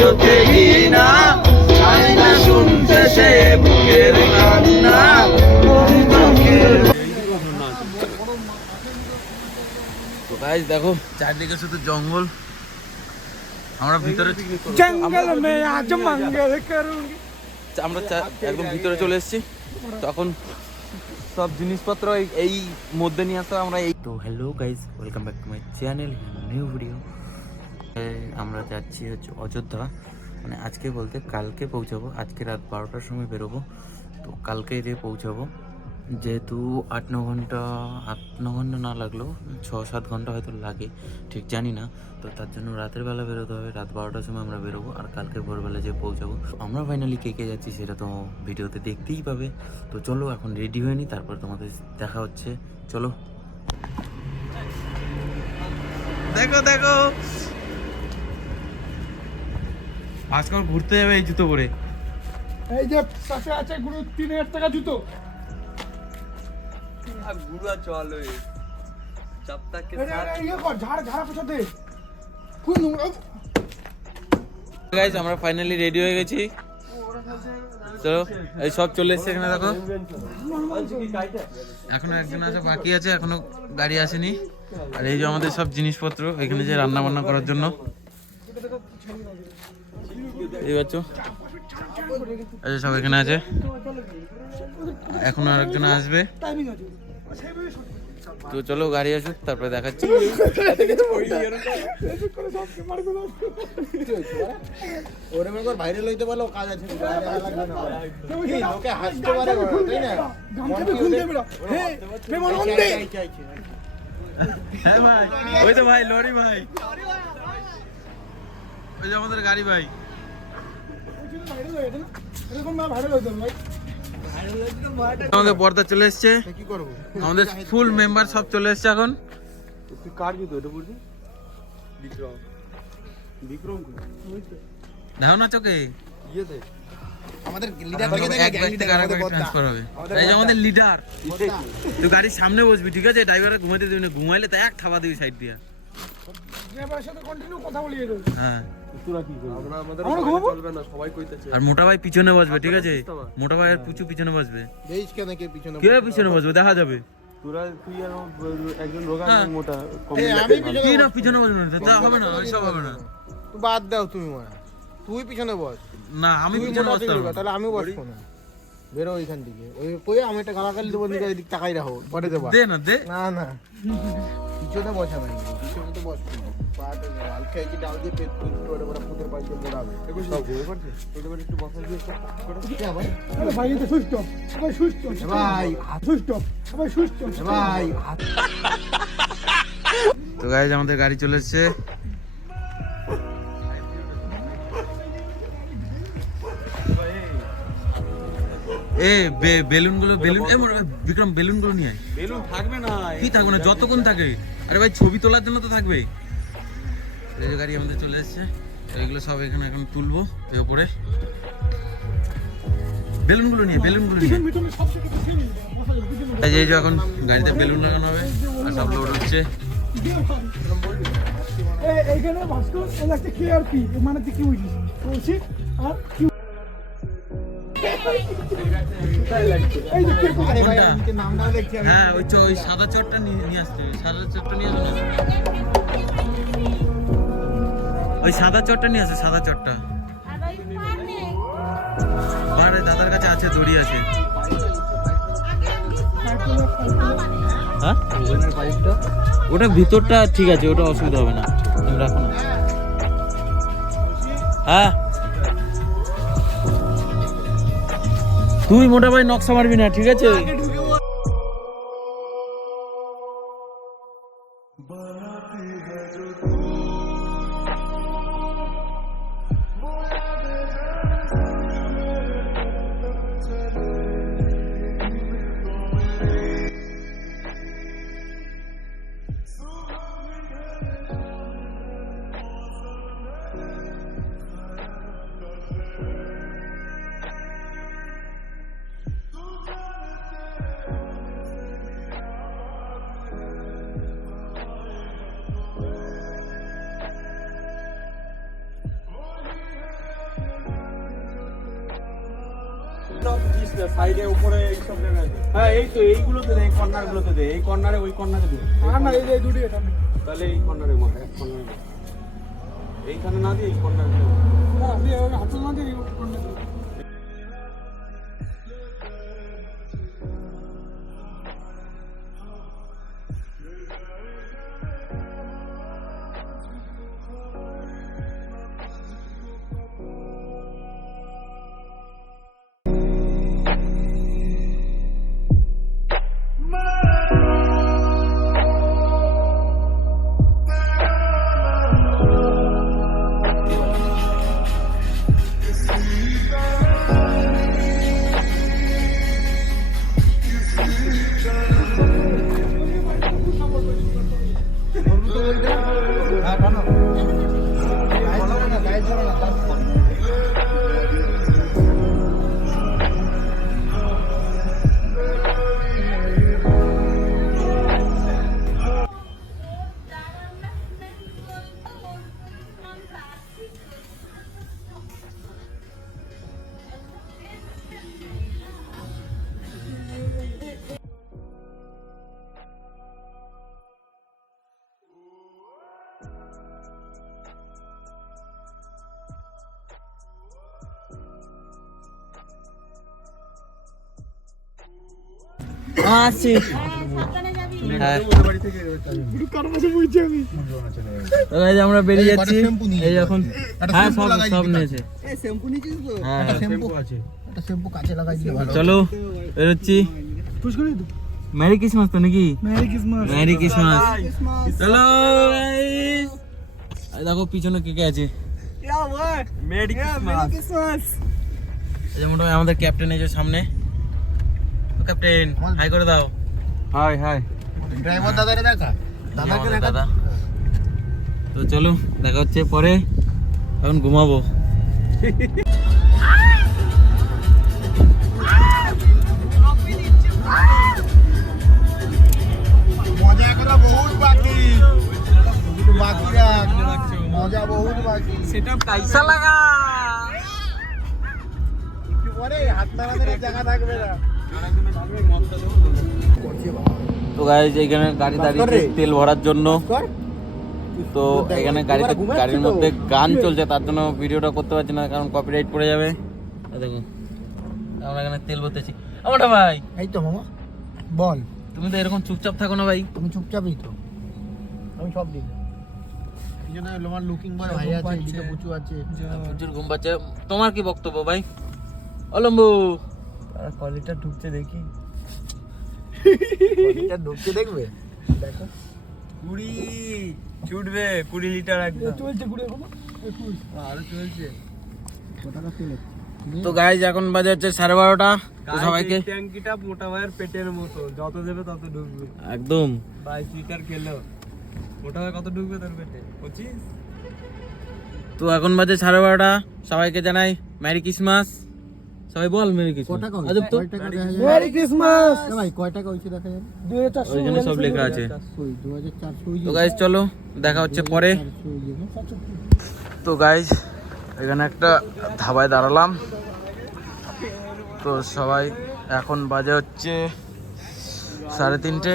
চোখে ঘৃণা, চাই না শুনতে সে বুকের কান্না। তো গাইস দেখো চারদিকে শুধু জঙ্গল, আমরা ভিতরে আমরা একদম ভিতরে চলে এসেছি। তখন সব জিনিসপত্র এই মধ্যে নিয়ে আসতে আমরা এই। তো hello guys, welcome back to my channel, new video. আমরা যাচ্ছি হচ্ছে অযোধ্যা, মানে আজকে বলতে কালকে পৌঁছাবো। আজকে রাত 12টার সময় বেরোবো, তো কালকে যে পৌঁছাবো। যেহেতু 8-9 ঘন্টা না লাগলেও 6-7 ঘন্টা হয়তো লাগে, ঠিক জানি না। তো তার জন্য রাতের বেলা বেরোতে হবে, রাত 12টার সময় আমরা বেরোবো, আর কালকে ভোরবেলা যে পৌঁছাবো। আমরা ফাইনালি কে যাচ্ছি সেটা তো ভিডিওতে দেখতেই পাবে। তো চলো এখন রেডি হয়ে নিই, তারপর তোমাদের দেখা হচ্ছে। চলো দেখো দেখো আজকাল ঘুরতে যাবে এই জুতো পরে। এই যে সাথে আছে গুরু 3000 টাকা জুতো। গুড়া চল जब तक के साथ ये कर झाड़ झाड़ा पछाते কোন নোংরা। গাইস আমরা ফাইনালি রেডি হয়ে গেছি। তো এই সব চলে এসেছে এখানে দেখো। এখনো একজন আছে বাকি আছে, এখনো গাড়ি আসেনি। আর এই যে আমাদের সব জিনিসপত্র এখানে যে রান্না বান্না করার জন্য, এই বাচ্চা এই সব এখানে আছে। এখনো আরেকজন আসবে, তো চলো গাড়ি আসুক তারপরে দেখাচ্ছি। ভাইরাল হইতে পারলো কাজ আছে, লোকে হাসতে পারে তাই না। হ্যাঁ ভাই, ওই তো ভাই লরি ভাই, ওই যে আমাদের গাড়ি ভাই। আমাদের পর্দা চলে এসছে, আমাদের ফুল মেম্বার সব চলে এসছে এখন। দেখো না চোখে আমাদের লিডার থেকে এক ব্যাগ থেকে আরেক ব্যাগে ট্রান্সফার হবে। এই যে আমাদের লিডার, তুই গাড়ির সামনে বসবি ঠিক আছে, ড্রাইভারে ঘুমাইতে দিবি না, ঘুমাইলে তো এক থাবা দিবি সাইড দিয়া। ড্রাইভারের সাথে কন্টিনিউ কথা বলি। হ্যাঁ তোরা কি করবি? আমাদের চলবে না, সবাই কইতেছে। আর মোটা ভাই পিছনে বসবে ঠিক আছে, মোটা ভাই আর পুচু পিছনে বসবে। দেইস কেন কে পিছনে? কে পিছনে বসবে দেখা যাবে। তোরা তুই আর একজন রোগা মোটা আমি কি না পিছনে বসবে না, তা হবে না, সব হবে না। তুই বাদ দাও, তুমি তুই পিছনে বস না আমি পিছনে বসতাম, তাহলে আমি বসবো না। বেরো ওইখান থেকে, ওই কই আমি একটা গালাগালি দেবো, দিকে এদিক তাকাই রাখো, পরে দেবা। দে না দে না না পিছনে বসা নাই, পিছনে তো বসবো না। পাতে গাল খেয়ে ডাল দিয়ে পেট পুরো বড় ফুটের পাইতে মোড়াবে। সব ঘুরে করছে, তোদের বাড়ি একটু বসা দিয়ে করো কি আবার। আরে ভাই এটা সুস্থ, সবাই সুস্থ ভাই, সুস্থ সবাই সুস্থ ভাই। তো গাইস আমাদের গাড়ি চলে এসেছে। এ বেলুন গুলো বিক্রম বেলুন গুলো নিয়ে আয়। বেলুন থাকবে না, কি থাকবে না, যতক্ষণ থাকে। আরে ভাই ছবি তোলার জন্য তো থাকবে। এই যে গাড়ি আমাদের চলে এসেছে, এইগুলো সব এখানে এখন তুলবো এই উপরে। বেলুন গুলো নিয়ে এই যে এখন গাড়িতে বেলুন লাগানো হবে আর সব লোড হচ্ছে। এইখানে ভাস্কর ওই একটা কেআরপি মানে কি বুঝিস বলছি। আর কি হ্যাঁ ওই সাদা চটটা নিয়ে আসতে, সাদা চটটা নিয়ে আসো না, ওই সাদা চটটা নিয়ে আসো, সাদা চটটা। আরে দাদার কাছে আছে, দড়ি আছে। হ্যাঁ ওটা ভিতরটা ঠিক আছে, ওটা অসুবিধা হবে না, তুমি রাখো না। হ্যাঁ তুই মোটা ভাই নকশা মারবি না ঠিক আছে। সাইডে উপরে এই সব জায়গায় দে। হ্যাঁ এই তো এইগুলোতে দে, এই কর্নারগুলোতে দে, এই কর্নারে ওই কর্নারে দে। না এই যে দুটি এটা তাহলে এই কর্নারে মার, এক কর্নারে মার। এইখানে না দিয়ে এই কর্নারে দে। হ্যাঁ দিয়ে হাতে না দিয়ে এই কর্নারে দে। আসছি হ্যাঁ আমরা বেরিয়ে যাচ্ছি এই এখন হ্যাঁ সব সব নিয়েছে হ্যাঁ শ্যাম্পু কাছে লাগাই দিলে ভালো। চলো বেরোচ্ছি মেরি ক্রিসমাস তো নাকি মেরি ক্রিসমাস চলো guys। এই দেখো পিছনে কে কে আছে মেরি ক্রিসমাস এই যে মোটামুটি আমাদের ক্যাপ্টেন এই যে সামনে ক্যাপ্টেন হাই করে দাও হাই হাই ড্রাইভার দাদারে দেখা, দাদাকে দেখা। দাদা তো চলো দেখা হচ্ছে পরে, এখন ঘুমাবো। মজা এখনো বহুত বাকি, বাকি রাখ, মজা বহুত বাকি। সেটা পয়সা লাগা একটু পরে হাত নাড়াতে জায়গা থাকবে না। তো গাইস এখানে গাড়ি দাঁড়িয়েছে তেল ভরার জন্য, তো এখানে গাড়ির মধ্যে গান চলছে, তার জন্য ভিডিওটা করতে পারছি না কারণ কপিরাইট পড়ে যাবে। দেখো আমরা এখানে তেল ভরতেছি। আমার ভাই এই তো মামা বল, তুমি তো এরকম চুপচাপ থাকো না ভাই। তুমি চুপচাপই তো, আমি সব দিই। এখানে লোমার লুকিং বয় ভাই আছে, এদিকে পুচু আছে, প্রচুর ঘুম পাচ্ছে। তোমার কি বক্তব্য ভাই? অলম্বু কলিটা ঢুকছে দেখি, এটা ঢুকতে দেখবে, দেখো 20 ছুটবে 20 লিটার একদম চলছে ঘুরে এখনো আরো চলছে। কতটা তেল? তো গাইজ এখন বাজে হচ্ছে 12:30। তো সবাইকে ট্যাঙ্কিটা মোটা ভাইয়ের পেটের মতো, যত দেবে তত ঢুকবে। একদম 22 লিটার খেলো, মোটা ভাই কত ঢুকবে তোর পেটে? 25। তো এখন বাজে 12:30। সবাইকে জানাই মেরি ক্রিসমাস। সবাই বল মেরি ক্রিসমাস। কয় টাকা আজব তো মেরি ক্রিসমাস ভাই, কয় টাকা হইছে দেখা যাবে? 2400 ওইখানে সব লেখা আছে। 2400। তো গাইজ চলো দেখা হচ্ছে পরে। তো গাইজ এখানে একটা ধাবায় দাঁড়ালাম। তো সবাই এখন বাজে হচ্ছে 3:30।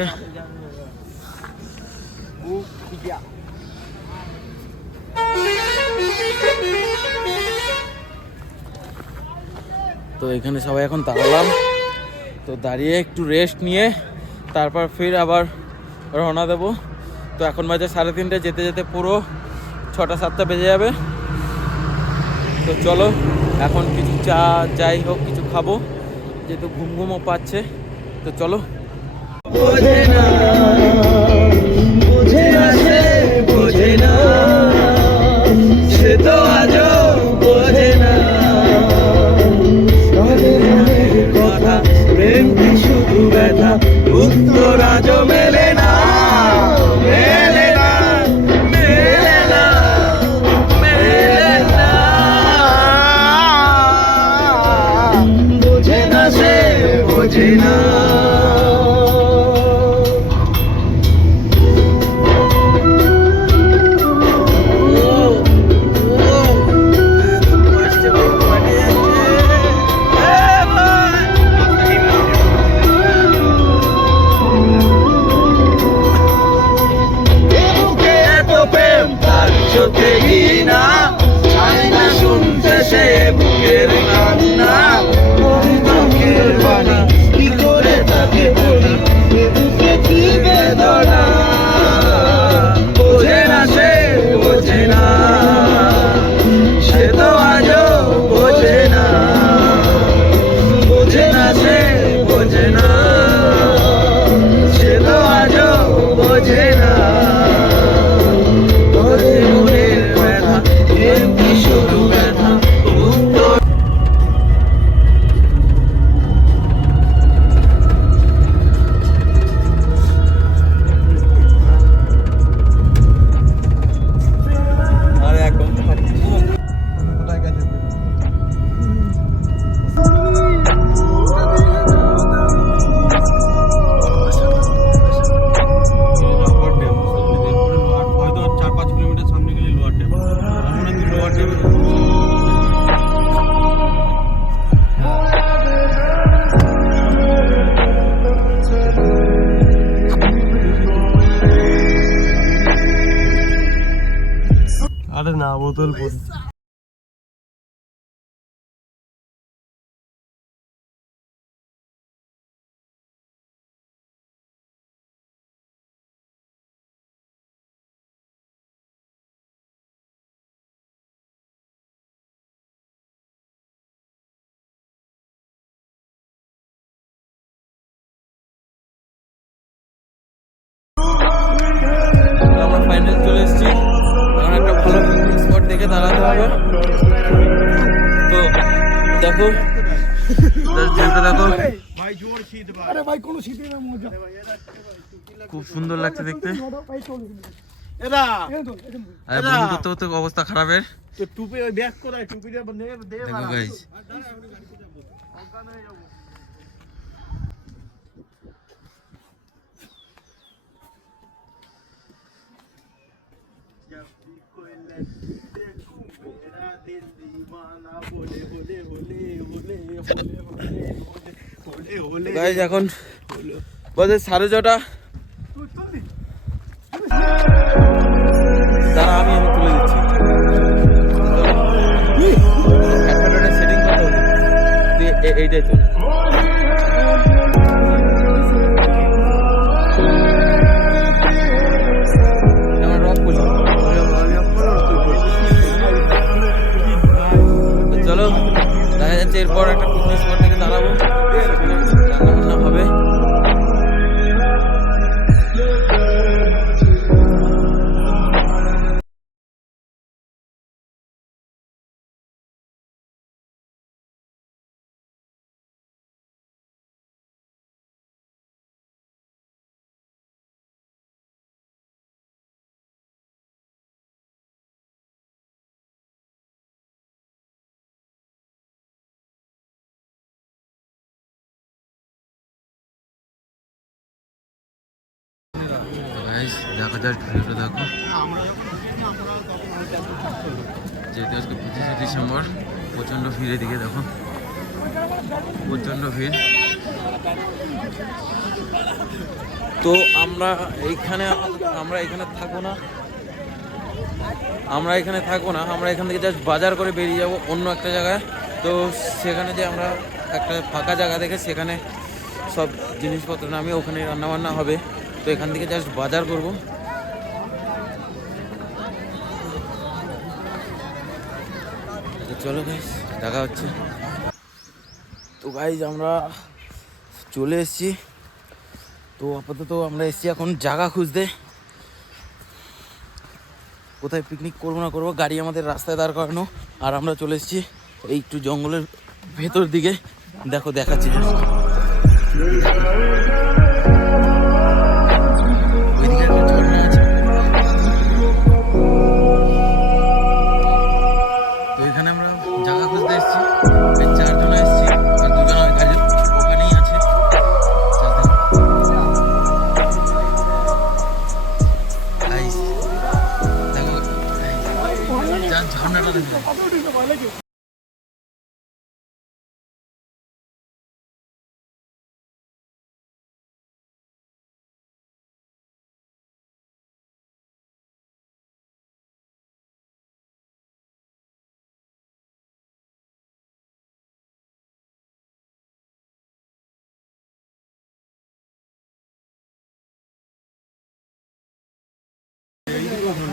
তো এখানে সবাই এখন দাঁড়ালাম, তো দাঁড়িয়ে একটু রেস্ট নিয়ে তারপর ফির আবার রওনা দেবো। তো এখন বাজে 3:30, যেতে যেতে পুরো 6টা-7টা বেজে যাবে। তো চলো এখন কিছু চা যাই হোক কিছু খাবো, যেহেতু ঘুম ঘুমও পাচ্ছে। তো চলো। বোঝে না সে তো আজও বোঝে না কথা, প্রেম কি শুধু ব্যথা, উত্তর আজও মেলে না, মেলে না, মেলে না, মেলে না। বোঝে না সে বোঝে না। চোখে ঘৃণা, চাই না শুনতে সে বুকের কান্না। ওই চোখের বাণী কি করে তাকে বলি, এ বুকে কি বেদনা। বোঝে না সে, বোঝে না, সে তো আজও বোঝে না। বোঝে না সে, বোঝে না, সে তো আজও বোঝে না। ওরে মনের ব্যথা, এমনি শুধু ব্যথা, উত্তর। আর এখন কোথায় গেছে? হয়তো 4-5 কিলোমিটার সামনে গেলে লোয়ার ড্যাম। আমার মনে হয় লোয়ার ড্যামে আরে না, বোতল পড়ি। আমরা ফাইনাল চলে এসেছি। এখন একটা ভালো পিকনিক স্পট দেখে দাঁড়াতে হবে। তো দেখো, ভিউটা দেখো, ভাই জোর শীত ভাই। আরে ভাই কোনো শীতে না মজা। খুব সুন্দর লাগছে দেখতে। ভাই চলো এরা আর বন্ধু করতে করতে অবস্থা খারাপের। তো টুপি ওই ব্যাগ কোথায়? টুপিটা দে দে দেখো গাইস, গাইস এখন বাজে 6:30। দাঁড়া, আমি তুলে দিচ্ছি। সেটিং করতে হবে, তুই এইটাই তো। আমার রক বলি, চলো দেখা যাচ্ছে। এরপর একটা পিকনিক স্পট থেকে দাঁড়াবো, সেখানে রান্না বান্না হবে। দেখা যাক ভিডিওটা দেখো। যেহেতু আজকে 25শে ডিসেম্বর, প্রচণ্ড ভিড়। এদিকে দেখো, প্রচণ্ড ভিড়। তো আমরা এখানে থাকবো না। আমরা এখান থেকে জাস্ট বাজার করে বেরিয়ে যাব অন্য একটা জায়গায়। তো সেখানে যে আমরা একটা ফাঁকা জায়গা দেখে সেখানে সব জিনিসপত্র নামিয়ে ওখানে রান্নাবান্না হবে। তো এখান থেকে জাস্ট বাজার করব। চলো গাইস, দেখা হচ্ছে। তো গাইস আমরা চলে এসেছি। তো আপাতত আমরা এসেছি এখন জায়গা খুঁজতে, কোথায় পিকনিক করবো না করবো। গাড়ি আমাদের রাস্তায় দাঁড় করানো, আর আমরা চলে এসেছি এই একটু জঙ্গলের ভেতর দিকে। দেখো, দেখাচ্ছি। ওইদিকে একটা ঝর্ণা আছে। তো এখানে আমরা জায়গা খুঁজতে এসেছি। 4 জন এসেছি, আর 2 জন গাড়ির ওখানেই আছে। দেখো, ঝর্ণাটা দেখো।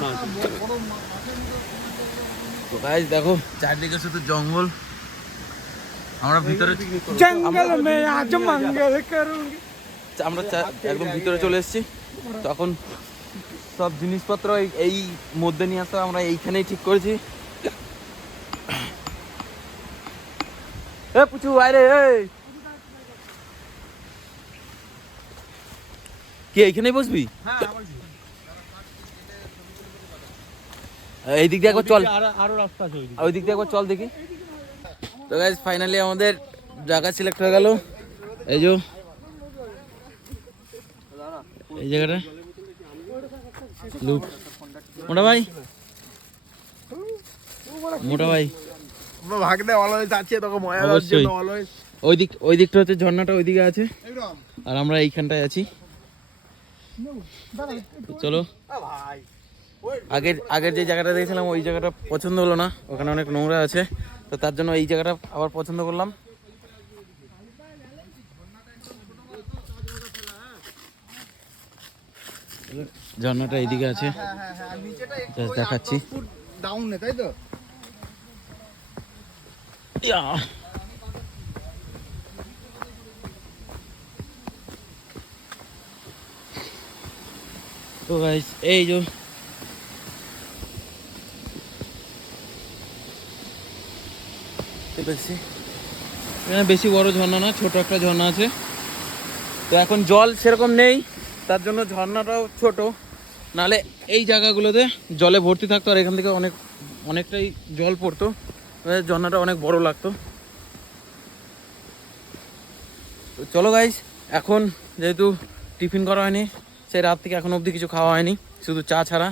ঝর্ণা আছে। তো গাইস দেখো চারদিকে শুধু জঙ্গল, আমরা ভিতরে জঙ্গল মে আজ মঙ্গল করুঙ্গি। আমরা একদম ভিতরে চলে এসেছি। তখন সব জিনিসপত্র এই মধ্যে নিয়ে আসতে আমরা এইখানেই ঠিক করেছি। এ পুচু আরে এই কি এইখানেই বসবি? এই দিক দিয়ে একবার চল, আরো রাস্তা আছে ওইদিকে। ওই দিক দিয়ে একবার চল দেখি। তো গাইস ফাইনালি আমাদের জায়গা সিলেক্ট হয়ে গেল। এই যে এই জায়গাটা লুক মোটা ভাই, মোটা ভাই ভাগতে অলওয়েজ আছে তোকে মজা অবশ্যই। অলওয়েজ ওই দিকটা হচ্ছে ঝর্ণাটা ওইদিকে আছে, আর আমরা এইখানটায় আছি। তো চলো, আগের যে জায়গাটা দেখছিলাম ওই জায়গাটা পছন্দ হলো না, ওখানে অনেক নোংরা আছে, তো তার জন্য এই জায়গাটা আবার পছন্দ করলাম। ঝর্ণাটা এইদিকে আছে, Just দেখাচ্ছি। ডাউন নে তাই তো ইয়া। তো গাইস এই যে দেখছি এখানে বেশি বড় ঝর্ণা না, ছোট একটা ঝর্ণা আছে। তো এখন জল সেরকম নেই, তার জন্য ঝর্ণাটাও ছোট, নাহলে এই জায়গাগুলোতে জলে ভর্তি থাকতো আর এখান থেকে অনেকটাই জল পড়তো, ঝর্ণাটা অনেক বড় লাগতো। তো চলো গাইস, এখন যেহেতু টিফিন করা হয়নি, সেই রাত থেকে এখন অবধি কিছু খাওয়া হয়নি, শুধু চা ছাড়া।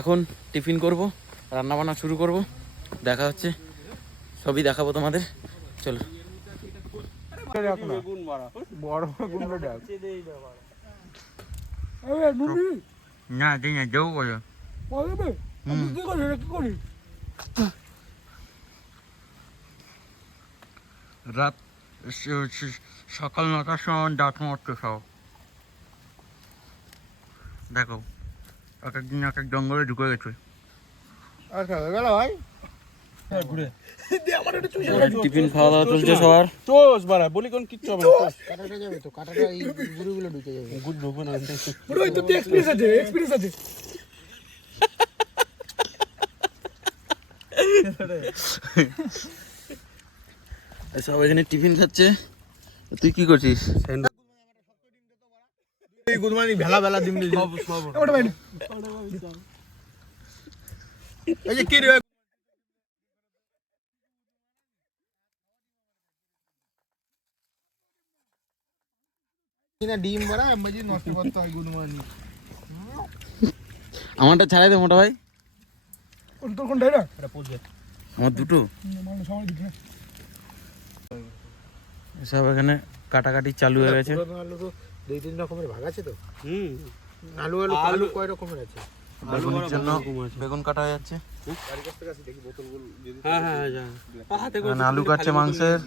এখন টিফিন করব, রান্নাবান্না শুরু করব, দেখা হচ্ছে, সবই দেখাবো তোমাদের। চলো। বড় গুন্ডা ডাক এ নুনি না দিই না যাবো বলো। বলবে আমি কি করি কি করি? রাত সকাল 9টার সময় দাঁত মারতে খাও। দেখো এক একদিন এক এক জঙ্গলে ঢুকে গেছে। আচ্ছা হয়ে গেল ভাই টিফিন খাওয়া দাওয়া চলছে সবার। চোস বাড়া বলি কোন কিচ্ছু হবে না। কাটাটা যাবে তো কাটাটা এই গুড়িগুলো ঢুকে যাবে গুড ঢোকবে না। পুরো তো এক্সপেরিয়েন্স আছে, এক্সপেরিয়েন্স আছে। সব এখানে টিফিন খাচ্ছে, তুই কি করছিস? এই গুড মর্নিং ভেলা ভেলা দিন দিন ওটা ভাই এই যে কি রে না ডিম বড়া মজি নষ্ট করতে হয় গুড মর্নিং আমারটা ছাড়াই দে মোটা ভাই। তোর কোনটা এটা? এটা পড়বে। আমার দুটো মানে সবাই দিকে সব এখানে কাটাকাটি চালু হয়ে গেছে। আলু তো দুই তিন রকমের ভাগ আছে তো হুম আলু আলু আলু কয় রকমের আছে বেগুনের জন্য বেগুন কাটা হয়ে যাচ্ছে, হ্যাঁ হ্যাঁ যা হাতে করে এখানে আলু কাটছে মাংসের।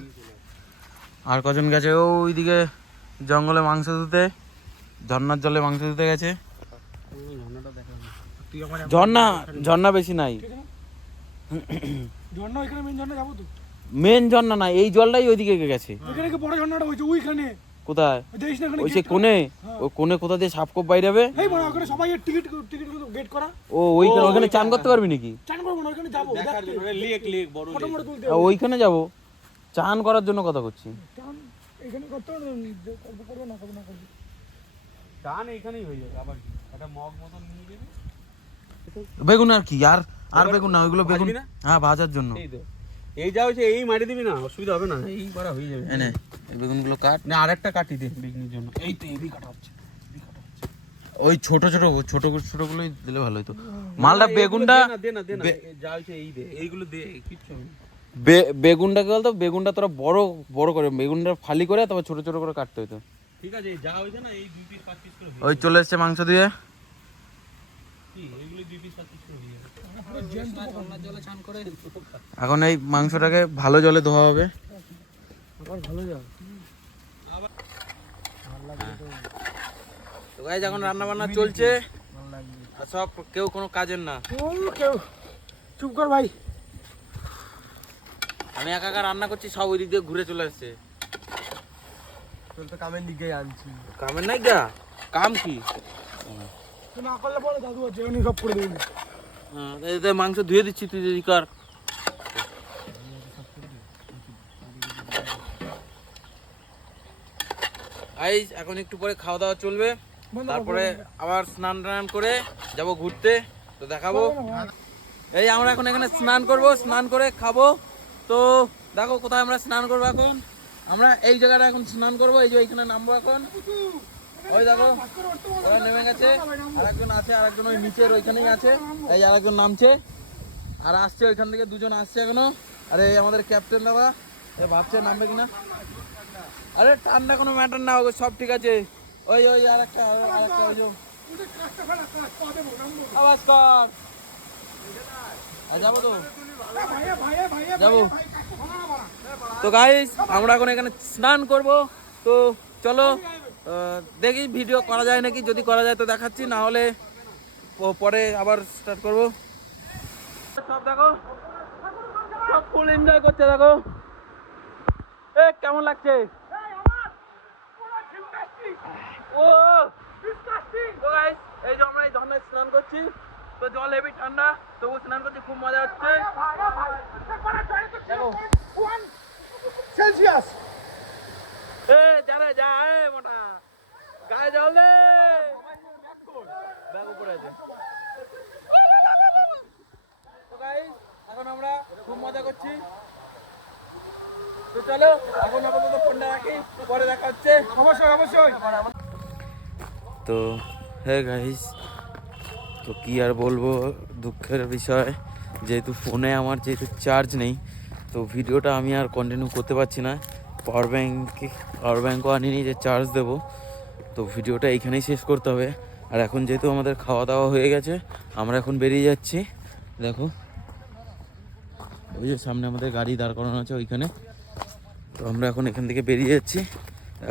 আর কজন গেছে ওইদিকে জঙ্গলে মাংস ধুতে, ঝর্ণার জলে মাংস ধুতে গেছে। ঝর্ণাটা দেখা তুই আমার ঝর্ণা বেশি নাই, ঝর্ণা এখানে মেন ঝর্ণা যাবো তো। মেন ঝর্ণা নাই, এই জলটাই ওইদিকে গেছে। এখানে কি বড় ঝর্ণাটা হইছে ওইখানে? কোথায়? দেখিস না এখানে ওই সে কোণে, ওই কোণে কোথা দিয়ে সাপকোপ বাইরে হবে। এই বড় ওখানে সবাই টিকিট টিকিট গেট করা। ও ওইখানে, ওখানে চান করতে পারবি নাকি? চান করবো না, ওখানে যাবো দেখার জন্য লেক লেক বড় ফটো লেক। মটো তুলতে। ওইখানে যাব, চান করার জন্য কথা করছি। চান এখানে করতে হবে না, করবো না করবো না করবো। টান এখানেই হয়ে যাবে। আবার কি একটা মগ মতন নিয়ে যাবে। বেগুন আর কি, আর বেগুন না, ওইগুলো বেগুন। ভাজবি না? হ্যাঁ ভাজার জন্য। এই দে এই যা হয়েছে এই মারি দিবি না, অসুবিধা হবে না, এই করা হয়ে যাবে। এনে এই বেগুনগুলো কাট। না আরেকটা কাটি দে বিঘ্নির জন্য। এই তো এই কাটা হচ্ছে। ওই ছোট ছোটগুলোই দিলে ভালো হতো। মালটা বেগুনটা দে না যা হয়েছে এই দে, এইগুলো দে, কিচ্ছু হবে না। বেগুনটা কি বলতো, বেগুনটা তোরা বড় বড় করে বেগুনটা ফালি করে তারপর ছোট ছোট করে কাটতে হতো। ঠিক আছে যা হয়েছে না এই 2 পিস 5 পিস করে ওই চলে এসছে মাংস দিয়ে। কি এইগুলো 2 পিস 5 পিস করে দিয়ে এখন এই মাংসটাকে ভালো জলে ধোয়া হবে। তো গাইস এখন রান্না বান্না চলছে। আর সব কেউ কোনো কাজের না। ও কেউ চুপ কর ভাই। আমি একা একা রান্না করছি, সব ওই দিক দিয়ে ঘুরে চলে আসছে। তোর তো কামের দিকে আনছি। কামের নাই গা, কাম কি? তুই না করলে পরে দাদু আছে উনি সব করে দেবেন। এতে মাংস ধুয়ে দিচ্ছি, তুই যদি কর। এখন একটু পরে খাওয়া দাওয়া চলবে, তারপরে আবার স্নান টান করে যাব ঘুরতে, তো দেখাবো। এই আমরা এখন এখানে স্নান করব, স্নান করে খাবো। তো দেখো কোথায় আমরা স্নান করবো এখন। আমরা এই জায়গাটা এখন স্নান করবো, এই যে এইখানে নামবো এখন। ওই দেখো ওরা নেমে গেছে, আরেকজন আছে, আরেকজন ওই নিচের ওইখানেই আছে। এই আরেকজন নামছে আর আসছে ওইখান থেকে, দুজন আসছে এখনো। আরে এই আমাদের ক্যাপ্টেন দাদা, এ ভাবছে নামবে কিনা। আরে ঠান্ডা কোনো ম্যাটার না, ওগো সব ঠিক আছে। ওই ওই আরেকটা ওই যে আওয়াজ কর। যাবো তো, যাবো তো গাইস। আমরা এখন এখানে স্নান করব, তো চলো দেখি ভিডিও করা যায় নাকি। যদি করা যায় তো দেখাচ্ছি, না হলে পরে আবার স্টার্ট করব। সব দেখো, সব ফুল এনজয় করছে দেখো। এ কেমন লাগছে? ও তো গাইস, এই যে আমরা এই ঝর্ণায় স্নান করছি, তো জল হেবি ঠান্ডা, তবু স্নান করছি, খুব মজা হচ্ছে। দেখো সেলসিয়াস এ যারা যা এ মোটা গায়ে জল দে, ব্যাগ উপরে আছে। তো গাইস এখন আমরা খুব মজা করছি, তো চলো এখন আপাতত ফোনটা রাখি, পরে দেখা হচ্ছে। অবশ্যই অবশ্যই। তো হ্যাঁ গাইস, তো কি আর বলবো, দুঃখের বিষয়, যেহেতু ফোনে আমার যেহেতু চার্জ নেই, তো ভিডিওটা আমি আর কন্টিনিউ করতে পারছি না। পাওয়ার ব্যাঙ্কও আনিনি যে চার্জ দেবো, তো ভিডিওটা এইখানেই শেষ করতে হবে। আর এখন যেহেতু আমাদের খাওয়া দাওয়া হয়ে গেছে, আমরা এখন বেরিয়ে যাচ্ছি। দেখো ওই যে সামনে আমাদের গাড়ি দাঁড় করানো আছে ওইখানে, তো আমরা এখন এখান থেকে বেরিয়ে যাচ্ছি।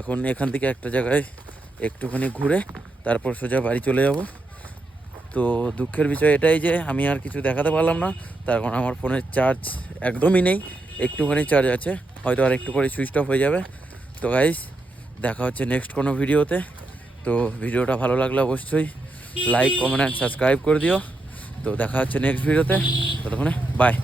এখন এখান থেকে একটা জায়গায় একটুখানি ঘুরে তারপর সোজা বাড়ি চলে যাব। তো দুঃখের বিষয় এটাই যে আমি আর কিছু দেখাতে পারলাম না, তার কারণ আমার ফোনের চার্জ একদমই নেই, একটুখানি চার্জ আছে, হয়তো আর একটু পরে সুইচ অফ হয়ে যাবে। তো গাইস দেখা হচ্ছে নেক্সট কোনো ভিডিওতে। তো ভিডিওটা ভালো লাগলে অবশ্যই লাইক, কমেন্ট অ্যান্ড সাবস্ক্রাইব করে দিও। তো দেখা হচ্ছে নেক্সট ভিডিওতে, ততক্ষণে বাই।